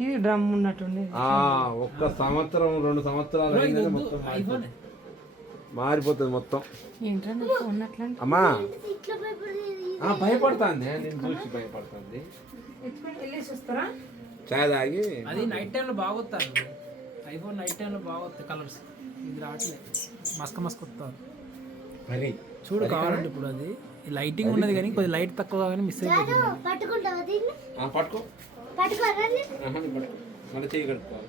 ఇది డ్రమ్ ఉన్నట్టుండి ఒక్క సంవత్సరం 2 సంవత్సరాలు అయిందంటే మొత్తం మారిపోతుంది మొత్తం. అమ్మా భయపడుతుంది, నేను చూసి భయపడుతుంది. చాయ్ తాగి అది నైట్ టైంలో బాగా వస్తారు. ఐఫోన్ నైట్ టైంలో బాగా వస్తాయి కలర్స్. ఇది రావట్లేదు, మస్క వస్తారు. చూడు కావాలంటే ఇప్పుడు అది లైటింగ్ ఉన్నది కానీ కొద్దిగా లైట్ తక్కువ కానీ మిస్ అయిపోతుంది. పట్టుకో మన చెయ్యి కట్టుకోవాలి.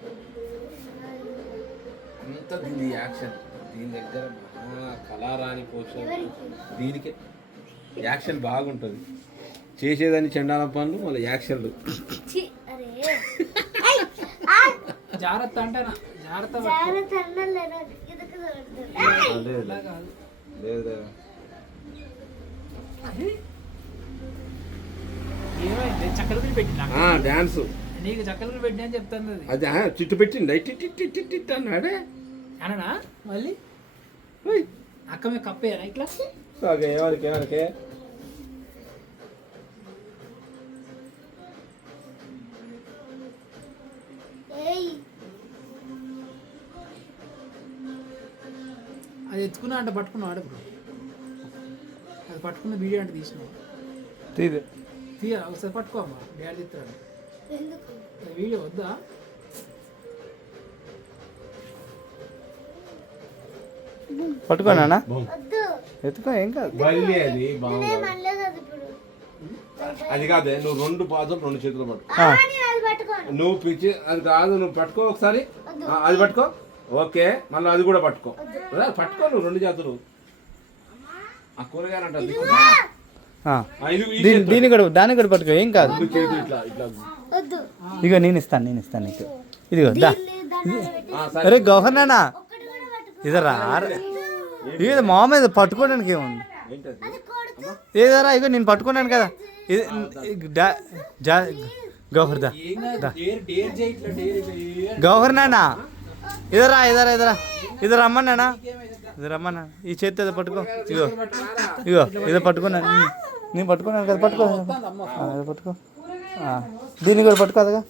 అంత దీని యాక్షన్, దీని దగ్గర కళారాని పోషణ, దీనికే యాక్షన్ బాగుంటుంది. చేసేదాన్ని చండాల పనులు మళ్ళీ యాక్షన్లు. జాగ్రత్త అంటానా, జాగ్రత్త లేదు ఏమైంది? చక్కలు పెట్టినా డాన్స్ నీకు చక్కలు పెట్టినా అని చెప్తాను. అది చిట్టు పెట్టింది అన్నాడే అననా మళ్ళీ అక్క మీద కప్పేయరా ఇట్లా ఎవరికి అది ఎత్తుకున్నా అంటే పట్టుకున్నావు ఆడప్పుడు. అది పట్టుకున్న వీడియో అంటే తీసినావు. తీయ ఒకసారి పట్టుకో అమ్మా, డాడీ తీస్తాడు. వీడియో వద్దా? పట్టుకోనా ఎత్తుకో, ఏం కాదు. అది కాదే, నువ్వు 2 పాదం 2 చేతులు పట్టుకో. నువ్వు పిచ్చి అది కాదు, నువ్వు పట్టుకో ఒకసారి. అది పట్టుకో, ఓకే. మళ్ళీ అది కూడా పట్టుకో. పట్టుకో నువ్వు 2 చేతులు. ఆ కూరగాయలు దీన్ని కూడా దాన్ని కూడా పట్టుకో, ఏం కాదు. ఇగో నేను ఇస్తాను నీకు. ఇదిగో దా. అరే గౌహర్ నానా ఇదరా, ఇది మామూలు ఇది పట్టుకోవడానికి ఏముంది? ఏదరా ఇగో నేను పట్టుకున్నాను కదా. గౌహర్ దా గౌహర్ నానా ఇదరా ఇదరా రమ్మన్నానా, ఇది రమ్మన్నా. ఈ చేతి ఏదో పట్టుకో. ఇగో ఏదో పట్టుకున్నాను, నేను పట్టుకున్నాను కదా. పట్టుకో పట్టుకో, దీన్ని కూడా పట్టుకోదుగా.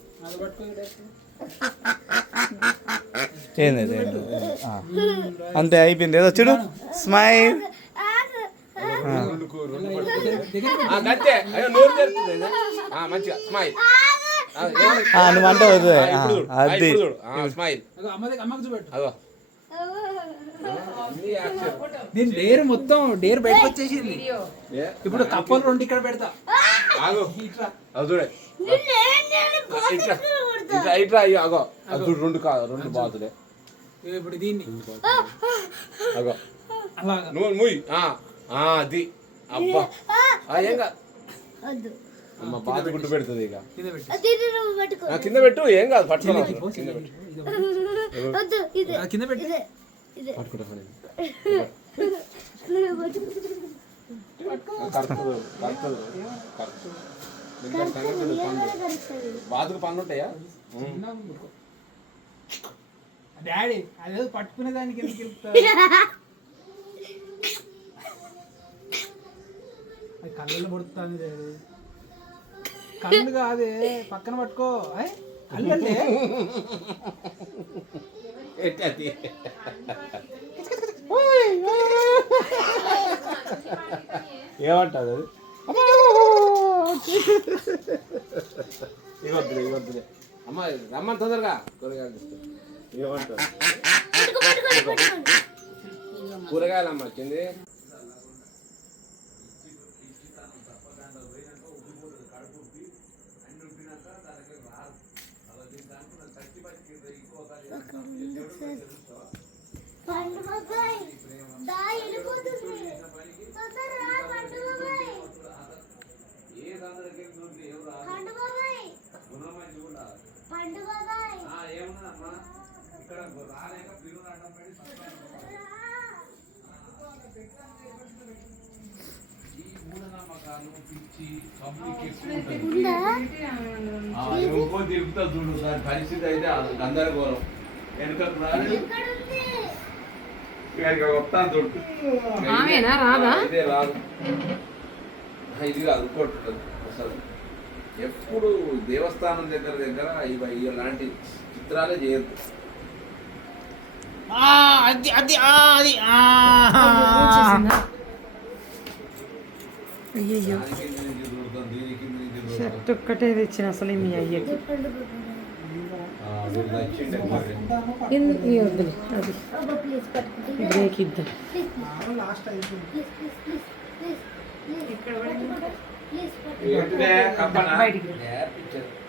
ఏంది అంతే, అయిపోయింది. ఏదో చూడు, స్మైల్. నువ్వంటే వద్దు అది. దీని డేర్ మొత్తం డేర్ బయటకు వచ్చేసింది. ఇప్పుడు కప్పలు 2 ఇక్కడ పెడతా. రెండు కాదు, 2 బాతులే. ఇప్పుడు దీన్ని అది అబ్బా ఏం కాదు అమ్మ, బాత గుడ్డు పెడుతుంది. ఇక కింద పెట్టు, ఏం కాదు. పట్టుకున్నా కింద పెట్టు. బాతుకు పనులు ఉంటాయా డాడీ? అదే పట్టుకునే దానికి ఎందుకు వెళ్తా? అది కళ్ళలో పడుతుంది. కళ్ళు కాదే, పక్కన పట్టుకో. కళ్ళంటే ఏమంటుంది అది? ఇవ్వద్దులే అమ్మ, రమ్మని తొందరగా. ఏమంటుంది? కూరగాయలు అమ్మ వచ్చింది. తిరుగుతా చూడు, దాని పరిస్థితి అయితే గందరగోళం. వెనుకకు వస్తాను చూడు. రాదా? ఇదే రాదు, ఇది కాదు, కొట్టు అసలు ఎప్పుడు దేవస్థానం దగ్గర ఇలాంటి చిత్రాలే చేయొద్దు. అది అది అది అయ్యయ్యో షర్ట్ ఒక్కటే తెచ్చిన అసలు మీ అయ్యకి అది బ్రేక్ ఇద్దాం.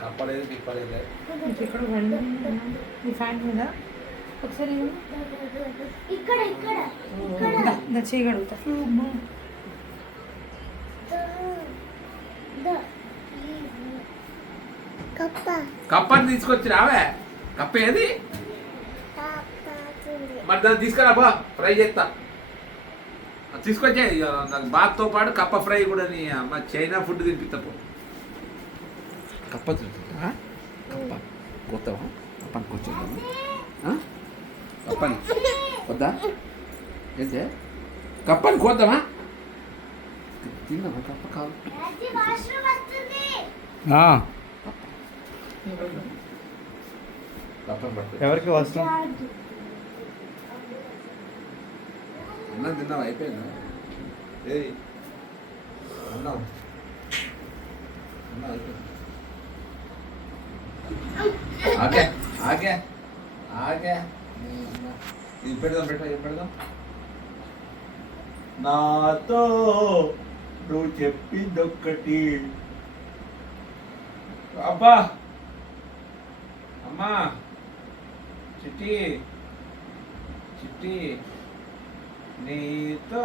కప్పలేదు తిప్పలేదు. ఇక్కడ ఈ ఫ్యాన్ మీద ఒకసారి చేయగలుగుతా. కప్పని తీసుకొచ్చి రావే. కప్ప ఏది మరి దాన్ని తీసుకురా బా, ఫ్రై చేస్తా. తీసుకొచ్చే నాకు బాత్తో పాటు కప్ప ఫ్రై కూడా. మా చైనా ఫుడ్ తినిపిస్తా పో. కప్ప తింటా. కప్ప కొత్తవా? కప్పని కూర్చోదా? కప్పని వద్దా? ఏంటే కప్పని కోద్దామా? తిందామా? కప్ప కాదు. కప్పని పట్టు. ఎవరికి వస్తాం? అన్నం తిన్నావా? అయిపోయిందా? ఏయ్ అన్నం అన్నం అయిపోయింది. ఆగే ఆగే ఆగే. ఇది పెడదాం ఏం పెడదాం? నాతో నువ్వు చెప్పిందొక్కటి. అబ్బా అమ్మా చిట్టి చిట్టి, నీతో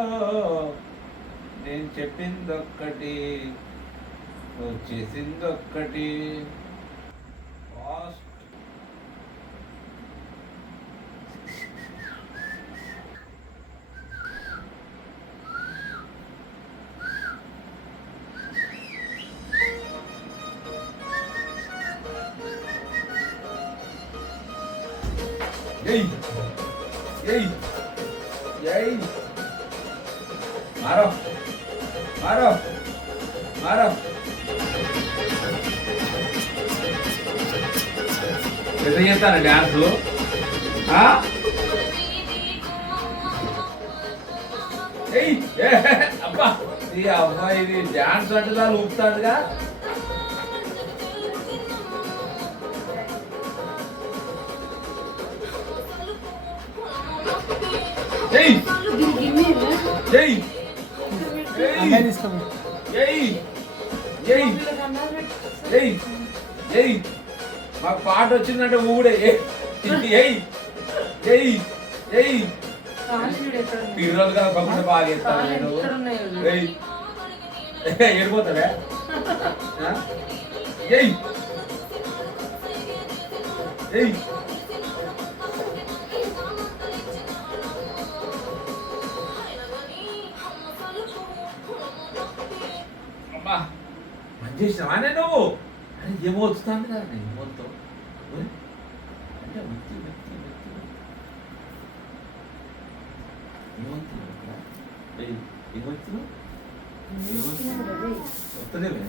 నేను చెప్పిందొక్కటి, నువ్వు చేసిందొక్కటి. ఫాస్ట్ ఏయ్ ఏయ్ ఏయ్ మారో మారో మారో. ఎంత చేస్తాను డ్యాన్స్? అబ్బా ఈ అమ్మాయి ఇది డ్యాన్స్ అంటే దాన్ని ఊపుతాడుగా. ఏయ్ ఏయ్ ఏయ్ ఏయ్ ఏయ్ ఏయ్ మాకు పాట వచ్చిందంటే ఊడే. ఏయ్ ఏయ్ ఏయ్ పిల్లలుగా కాకుండా బాగా చేస్తాను నేను. ఏయ్ వెళ్ళిపోతావే? ఏయ్ ఏయ్ అమ్మా మంచి చేసినావా నువ్వు? అని ఏమో వస్తుంది కదా నేను మొత్తం అంటే వ్యక్తి వ్యక్తి వ్యక్తి వస్తలేవే.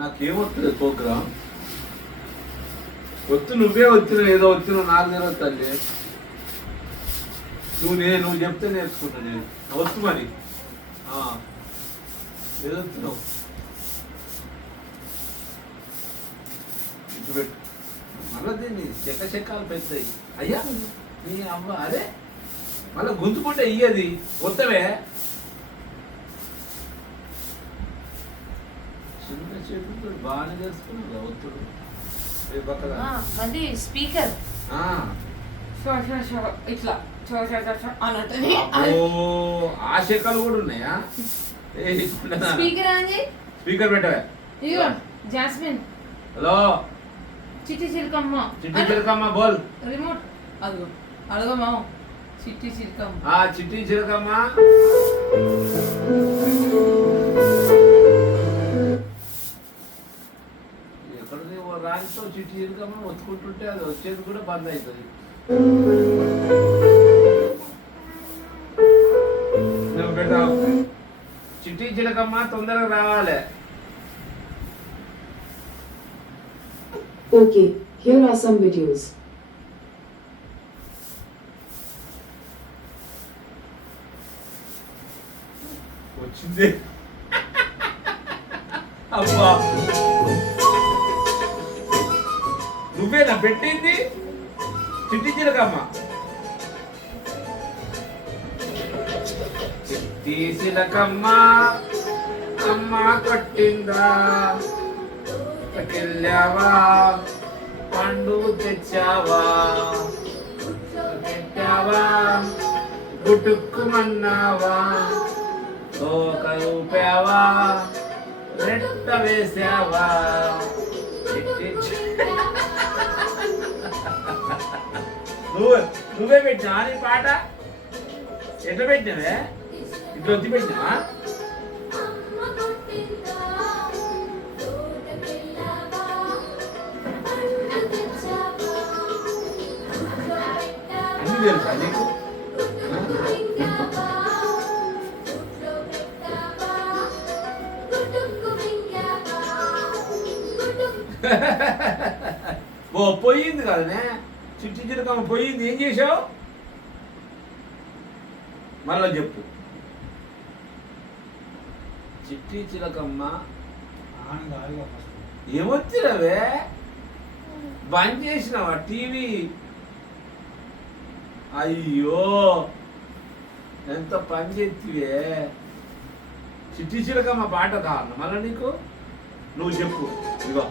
నాకేమొస్తుంది ప్రోగ్రామ్? వస్తు నువ్వే వచ్చినావు, ఏదో వచ్చినావు. నాకు తెలియదు తల్లి. నువ్వు చెప్తే నేర్చుకుంటా నేను. వస్తు మరి ఏదో వచ్చినావు. ఇటు పెట్టు. మళ్ళీ దీన్ని చెక్కలు పెడతాయి. అయ్యా నీ అమ్మ అరే మళ్ళీ గుంతుకుంటే ఇయ్యది. వస్తవే చిన్న చెట్టు బాగానే చేసుకున్నావు. ఒత్తుడు స్పీకర్ ఇట్లా ఆ చెక్కలు కూడా ఉన్నాయా? స్పీకర్ పెట్టవే. జాస్మిన్ హలో చిట్టి చిలకమ్మ. చిట్టి చిలకమ్మ బోల్. రిమోట్ అదిగో అడగమా. చిట్టి చిలకమ్మ. చిట్టి చిలకమ్మ. ఎక్కడ రానితో చిట్టి చిలకమ్మ ఒత్తుకుంటుంటే అది వచ్చేది కూడా బంద్ అవుతుంది. చిట్టి చిలకమ్మ తొందరగా రావాలి. Okay, here are some videos. వచ్చింది అబ్బా నువ్వేనా పెట్టింది చిట్టి చిలకమ్మ చిట్టి చిలకమ్మ అమ్మ కొట్టిందా వెళ్ళావా పండు తెచ్చావా పెట్టావా గుటుక్కుమన్నావా తోక ఊపావా రెట్ట వేసావా నువ్వే పెట్టినా నీ పాట ఎట్లా పెట్టినవే ఇట్లా వచ్చి పెట్టినావా అన్ని తెలుసా నీకు ఓ పోయింది కదనే చిట్టి చిలకమ్మ పోయింది ఏం చేసావు మళ్ళా చెప్పు చిట్టి చిలకమ్మ ఏమొచ్చినవే బంద్ చేసినావా టీవీ అయ్యో ఎంత పని చేతివే చిట్టి చిలకమ్మ పాట కావాలి మళ్ళా నీకు నువ్వు చెప్పు ఇగో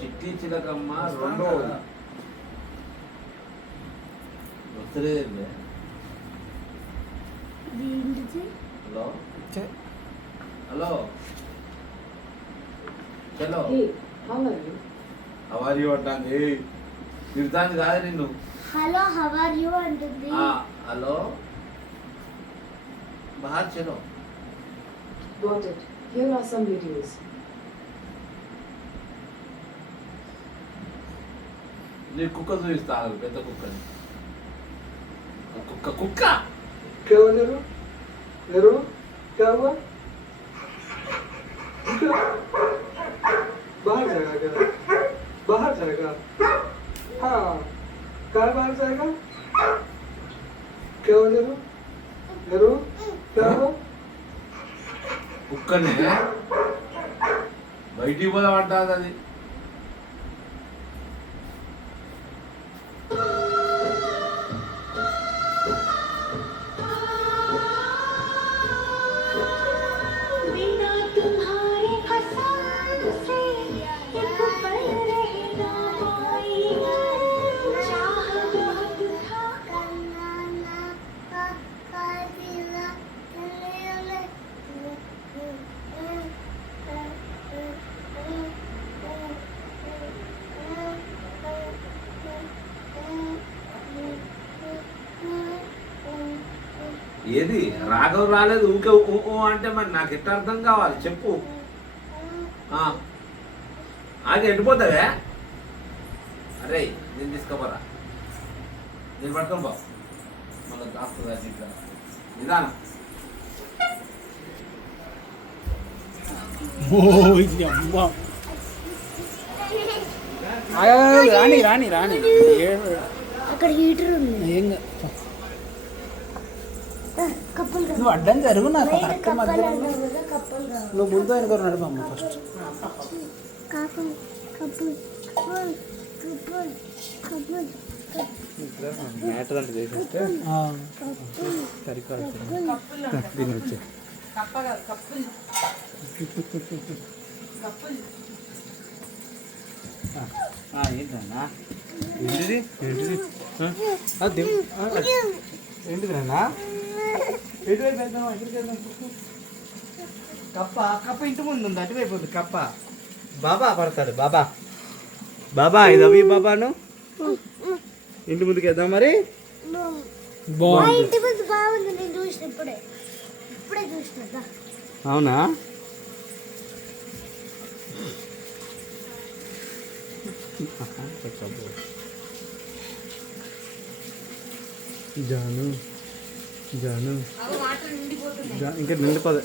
చిట్టి చిలకమ్మ రెండో వస్తలేదే హలో హలో చలో Hey, how are you? అవరి అంటాంది తిడతాంది కాదు నిన్ను హలో హౌ ఆర్ యు అంటుంది. హలో బాహర్ చలో Got it. Here are some videos. నీ కుక్క చూపిస్తా పెద్ద కుక్కని కుక్క కుక్క क्या हुआ नेहरू नेहरू क्या हुआ क्या बाहर जाएगा क्या बाहर जाएगा हाँ कहाँ बाहर जाएगा क्या हुआ नेहरू नेहरू क्या हुआ కుక్కనే బయటికి పోదామంటాది అది बिना तुम्हारे पसंद से एक पल रहना कोई चाह बहुत था करना का दिला ఏది రాఘవ్ రాలేదు ఊకే ఊ అంటే మరి నాకు ఎట్లా అర్థం కావాలి చెప్పు ఆగి ఎండిపోతావే అరే నేను తీసుకోపోరా నేను పట్టుకొని పో మళ్ళీ దాస్తుందా ఇట్లా నిదానం రాని రాని రాని అక్కడ హీటర్ ఉంది. ఏం కాదు. కప్పులు రా. నువ్వు అడ్డం జరుగు నాకు బయట కరెక్ట్ కప్పలు మధ్యలో అన్నావు కదా, కప్పులు రా. నువ్వు ముందు అనుకోరు నడపమ్మ ఫస్ట్ కప్పులు కప్పులు కప్పులు కప్పులు కప్పులు మ్యాటర్ అంటే చేసేస్తే సరికాదు దీని వచ్చి కప్ప కాదు కప్పులు కప్పులు ఏంటన్నా ఏంటిది ఏంటిది ఏంటిదన్నా ఎటువైపు వెళ్దాం ఎక్కడికి వెళ్దాం కప్ప కప్ప ఇంటి ముందు ఉంది అటువైపు ఉంది కప్ప బాబా పడతాడు బాబా బాబా ఇది అవి బాబాను ఇంటి ముందుకు వెళ్దాం మరి మా బాగుంది ఇంటి ముందు బాగుంది, నేను చూసిన ఇప్పుడే చూసిన. అవునా జాను జాను వాటర్ నిండిపోతుంది. ఇంకా నిండిపోదు